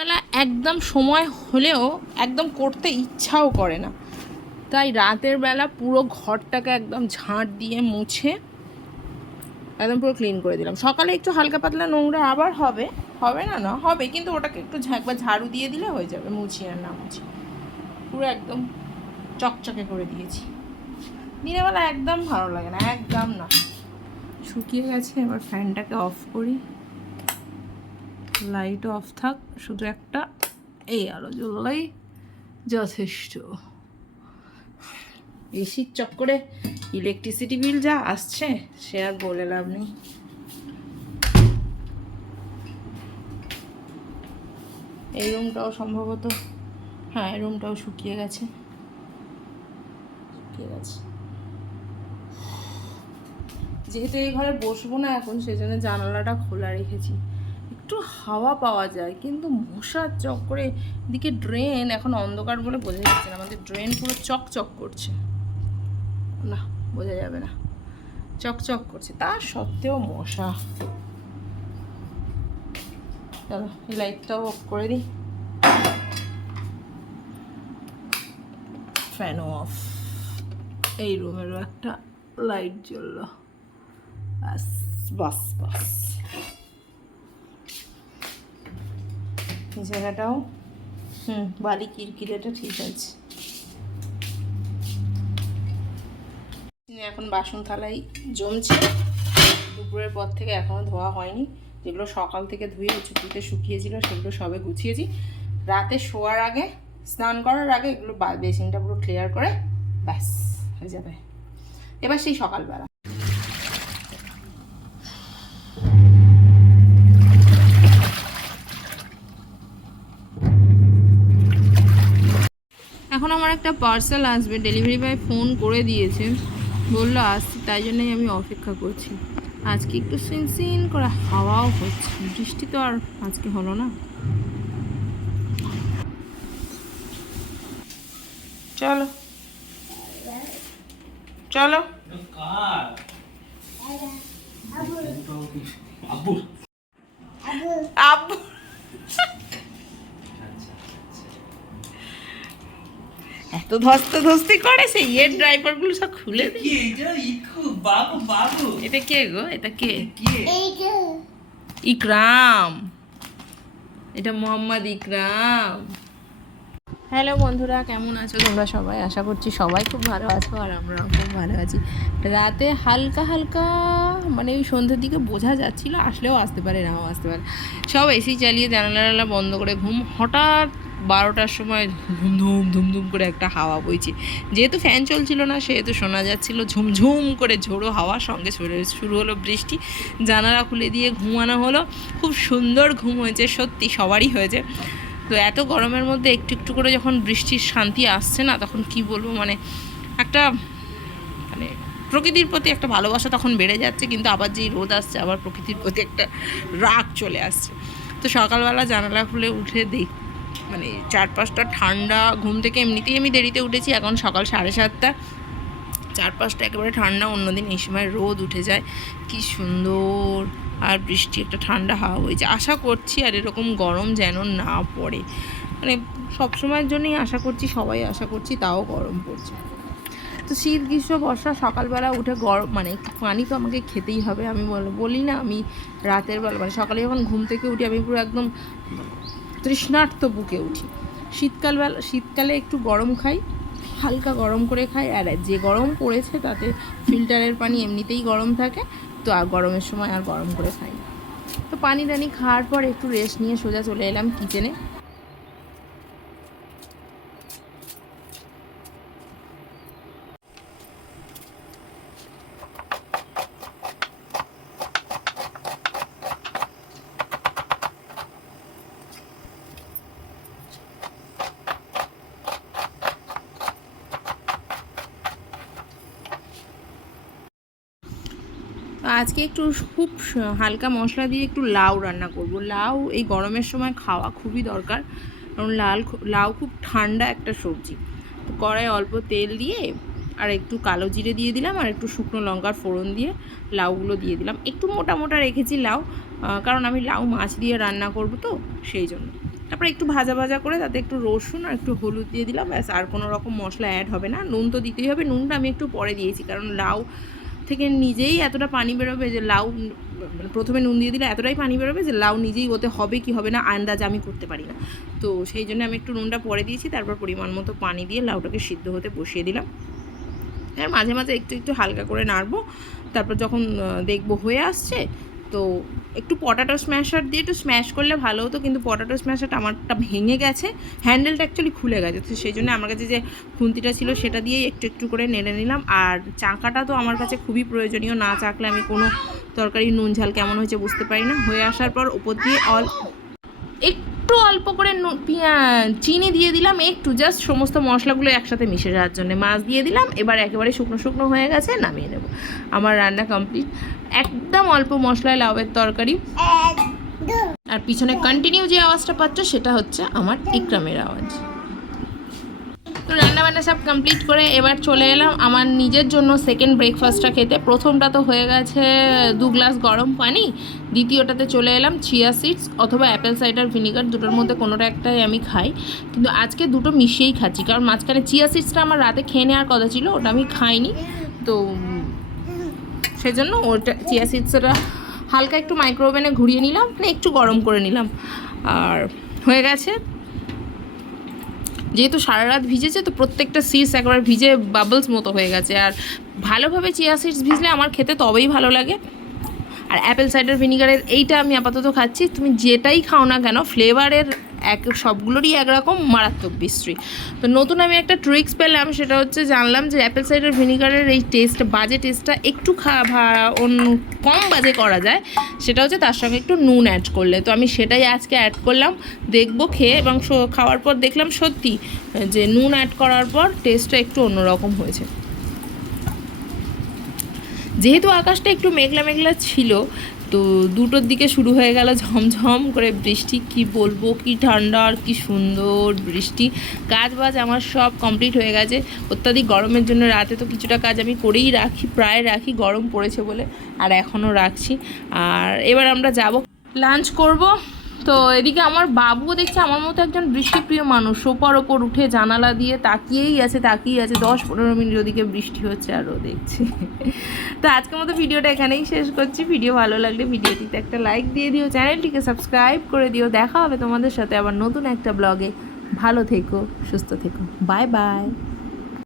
বেলা একদম সময় হলেও একদম করতে ইচ্ছাও করে না। তাই রাতের বেলা পুরো ঘরটাকে একদম ঝাঁট দিয়ে মুছে একদম পুরো ক্লিন করে দিলাম। সকালে একটু হালকা পাতলা নোংরা আবার হবে হবে না না, হবে, কিন্তু ওটাকে একটু একবার ঝাড়ু দিয়ে দিলে হয়ে যাবে, মুছি আর না মুছি। পুরো একদম চকচকে করে দিয়েছি। দিনের বেলা একদম ভালো লাগে না, একদম না। শুকিয়ে গেছে, এবার ফ্যানটাকে অফ করি। লাইট অফ থাক, শুধু একটা। এই আলো জ্বললেই যথেষ্ট। এসির চক্করে ইলেকট্রিসিটি বিল যা আসছে, সে আর বলে লাভ নেই। এই রুমটাও সম্ভবত হ্যাঁ এই রুমটাও শুকিয়ে গেছে। শুকিয়ে গেছে। যেহেতু এই ঘরে বসবো না এখন সেই জন্য জানালাটা খোলা রেখেছি। একটু হাওয়া পাওয়া যায়, কিন্তু মশার চক্করে এদিকে ড্রেন এখন অন্ধকার বলে বোঝা যাচ্ছে না, আমাদের ড্রেন পুরো চকচক করছে। না, বোঝা যাবে না। চকচক করছে, তা সত্ত্বেও মশা। চলো, এই লাইটটাও অফ করে দিই। ফ্যানও অফ এই রুমেরও একটা লাইট জ্বললো। বাস বাস বাস এই জায়গাটাও। হুম, বালি কিরকিরেটা ঠিক আছে। এখন বাসন থালাই জমছে। দুপুরের পর থেকে এখনও ধোয়া হয়নি। যেগুলো সকাল থেকে ধুয়ে চুপিতে শুকিয়েছিল, সেগুলো সবে গুছিয়েছি। রাতে শোয়ার আগে, স্নান করার আগে এগুলো বেসিনটা পুরো ক্লিয়ার করে ব্যাস, হয়ে যাবে। এবার সেই সকালবেলা। আমার একটা পার্সেল আসবে ডেলিভারি বয় ফোন করে দিয়েছে। বলল আসছি। তাই জন্যই আমি অপেক্ষা করছি। আজকে একটু সিন সিন করে হাওয়াও হচ্ছে। বৃষ্টি তো আর আজকে হলো না। চলো। চলো। আব্বু। এত ধস্ত ধস্তি করে সেই ইয়ের ড্রাইভারগুলো সব খুলে দে এটা ইকু বাবু বাবু। এটা কে গো? এটা কে? ইকরাম। এটা মোহাম্মদ ইকরাম। হ্যালো বন্ধুরা কেমন আছো তোমরা সবাই? আশা করছি সবাই খুব ভালো আছো আর আমরাও খুব ভালো আছি। রাতে হালকা হালকা মানে ওই সন্ধ্যের দিকে বোঝা যাচ্ছিল আসলেও আসতে পারে নাও আসতে পারে। সব এসি চালিয়ে জানালা বন্ধ করে ঘুম হঠাৎ বারোটার সময় ধুমধুম ধুমধুম করে একটা হাওয়া বইছে। যেহেতু ফ্যান চলছিল না, সেহেতু শোনা যাচ্ছিল ঝুমঝুম করে ঝোড়ো হাওয়া, সঙ্গে শুরু- শুরু হলো বৃষ্টি। জানালা খুলে দিয়ে ঘুমানো হলো। খুব সুন্দর ঘুম হয়েছে, সত্যি সবারই হয়েছে। তো এত গরমের মধ্যে একটু একটু করে যখন বৃষ্টির শান্তি আসছে না, তখন কি বলব মানে একটা মানে প্রকৃতির প্রতি একটা ভালোবাসা তখন বেড়ে যাচ্ছে, কিন্তু আবার যেই রোদ আসছে, আবার প্রকৃতির প্রতি একটা রাগ চলে আসছে। তো সকালবেলা জানালা খুলে উঠে দেখ মানে চার পাঁচটা ঠান্ডা, ঘুম থেকে এমনিতেই আমি দেরিতে উঠেছি, এখন সকাল সাড়ে সাতটা। চার পাঁচটা একেবারে ঠান্ডা, অন্যদিন এই সময় রোদ উঠে যায়। কি সুন্দর! আর বৃষ্টি, একটা ঠান্ডা হাওয়া হয়েছে আশা করছি আর এরকম গরম যেন না পড়ে। মানে সব সময়ের জন্যই আশা করছি, সবাই আশা করছি তাও গরম পড়ছে। তো শীত, গ্রীষ্ম, বর্ষা, সকালবেলা উঠে গরম মানে পানি তো আমাকে খেতেই হবে। আমি বল- বলি না, আমি রাতের বেলা মানে সকালে যখন ঘুম থেকে উঠি, আমি পুরো একদম তৃষ্ণার্ত বুকে উঠি শীতকালবেলা শীতকালে একটু গরম খাই, হালকা গরম করে খাই, আর যে গরম পড়েছে তাতে ফিল্টারের পানি এমনিতেই গরম থাকে, তো আর গরমের সময় আর গরম করে খাই। তো পানি টানি খাওয়ার পর একটু রেস্ট নিয়ে সোজা চলে এলাম কিচেনে আজকে একটু খুব হালকা মশলা দিয়ে একটু লাউ রান্না করব। লাউ এই গরমের সময় খাওয়া খুবই দরকার। কারণ লাল লাউ খুব ঠান্ডা একটা সবজি। তো কড়াই অল্প তেল দিয়ে আর একটু কালো জিরে দিয়ে দিলাম আর একটু শুকনো লঙ্কার ফোড়ন দিয়ে লাউগুলো দিয়ে দিলাম। একটু মোটা মোটা রেখেছি লাউ কারণ আমি লাউ মাছ দিয়ে রান্না করব তো সেই জন্য। তারপরে একটু ভাজা ভাজা করে তাতে একটু রসুন আর একটু হলুদ দিয়ে দিলাম। ব্যাস, আর কোনো রকম মশলা অ্যাড হবে না। নুন তো দিতেই হবে। নুনটা আমি একটু পরে দিয়েছি, কারণ লাউ থেকে নিজেই এতটা পানি বেরোবে যে লাউ মানে প্রথমে নুন দিয়ে দিলে এতটাই পানি বেরোবে যে লাউ নিজেই ওতে হবে কি হবে না, আন্দাজ আমি করতে পারি না। তো সেই জন্য আমি একটু নুনটা পরে দিয়েছি, তারপর পরিমাণ মতো পানি দিয়ে লাউটাকে সিদ্ধ হতে বসিয়ে দিলাম। আর মাঝে মাঝে একটু একটু হালকা করে নাড়বো, তারপর যখন দেখব হয়ে আসছে তো একটু পটাটো স্ম্যাশার দিয়ে একটু স্ম্যাশ করলে ভালো হতো, কিন্তু পটাটো স্ম্যাশারটা আমারটা ভেঙে গেছে হ্যান্ডেলটা অ্যাকচুয়ালি খুলে গেছে। তো সেই জন্য আমার কাছে যে খুন্তিটা ছিল সেটা দিয়েই একটু একটু করে নেড়ে নিলাম। আর চাকাটা তো আমার কাছে খুবই প্রয়োজনীয়, না চাকলে আমি কোনো তরকারি নুন ঝাল কেমন হয়েছে বুঝতে পারি না। হয়ে আসার পর ওপর দিয়ে অল একটু অল্প করে চিনি দিয়ে দিলাম একটু জাস্ট সমস্ত মশলাগুলো একসাথে মিশে যাওয়ার জন্য। মাছ দিয়ে দিলাম এবার একেবারে শুকনো শুকনো হয়ে গেছে নামিয়ে নেব। আমার রান্না কমপ্লিট একদম অল্প মশলায় লাউয়ের তরকারি। আর পিছনে কন্টিনিউ যে আওয়াজটা পাচ্ছ সেটা হচ্ছে আমার ইকরামের আওয়াজ। তো রান্না বান্না সব কমপ্লিট করে এবার চলে এলাম আমার নিজের জন্য সেকেন্ড ব্রেকফাস্টটা খেতে। প্রথমটা তো হয়ে গেছে দু গ্লাস গরম পানি, দ্বিতীয়টাতে চলে এলাম চিয়া সিডস অথবা অ্যাপেল সাইডার ভিনিগার দুটোর মধ্যে কোনোটা একটাই আমি খাই। কিন্তু আজকে দুটো মিশিয়েই খাচ্ছি, কারণ মাঝখানে চিয়া সিডসটা আমার রাতে খেয়ে নেওয়ার কথা ছিল, ওটা আমি খাইনি। তো সেজন্য ওটা চিয়া সিডসটা হালকা একটু মাইক্রোওভেনে ঘুরিয়ে নিলাম মানে একটু গরম করে নিলাম। আর হয়ে গেছে যেহেতু সারা রাত ভিজেছে, তো প্রত্যেকটা সিডস একবার ভিজে বাবলস মতো হয়ে গেছে। আর ভালোভাবে চিয়া সিডস ভিজলে আমার খেতে তবেই ভালো লাগে। আর অ্যাপেল সাইডার ভিনিগারের এইটা আমি আপাতত খাচ্ছি। তুমি যেটাই খাও না কেন ফ্লেভারের এক সবগুলোরই একরকম মারাত্মক বিশ্রী। তো নতুন আমি একটা ট্রিক্স পেলাম, সেটা হচ্ছে জানলাম যে অ্যাপেল সাইডার ভিনিগারের এই টেস্ট বাজে টেস্টটা একটু অন্য কম বাজে করা যায়, সেটা হচ্ছে তার সঙ্গে একটু নুন অ্যাড করলে। তো আমি সেটাই আজকে অ্যাড করলাম, দেখব, খেয়ে এবং খাওয়ার পর দেখলাম সত্যি যে নুন অ্যাড করার পর টেস্টটা একটু অন্যরকম হয়েছে। যেহেতু আকাশটা একটু মেঘলা মেঘলা ছিল তো দুটোর দিকে শুরু হয়ে গেল ঝমঝম করে বৃষ্টি। কি বলব, কি ঠান্ডা আর কি সুন্দর বৃষ্টি। কাজ বাজ আমার সব কমপ্লিট হয়ে গেছে। অত্যাধিক গরমের জন্য রাতে তো কিছুটা কাজ আমি করেই রাখি, প্রায় রাখি, গরম পড়েছে বলে, আর এখনও রাখছি। আর এবার আমরা যাব। লাঞ্চ করব। তো এদিকে আমার বাবুও দেখছে আমার মতো একজন বৃষ্টিপ্রিয় মানুষ। সোপার ওপর উঠে জানালা দিয়ে তাকিয়েই আছে তাকিয়ে আছে। দশ পনেরো মিনিট ওদিকে বৃষ্টি হচ্ছে আরও দেখছি। তো আজকের মতো ভিডিওটা এখানেই শেষ করছি। ভিডিও ভালো লাগলে ভিডিওটিতে একটা লাইক দিয়ে দিও, চ্যানেলটিকে সাবস্ক্রাইব করে দিও। দেখা হবে তোমাদের সাথে আবার নতুন একটা ব্লগে। ভালো থেকো, সুস্থ থেকো। Bye bye.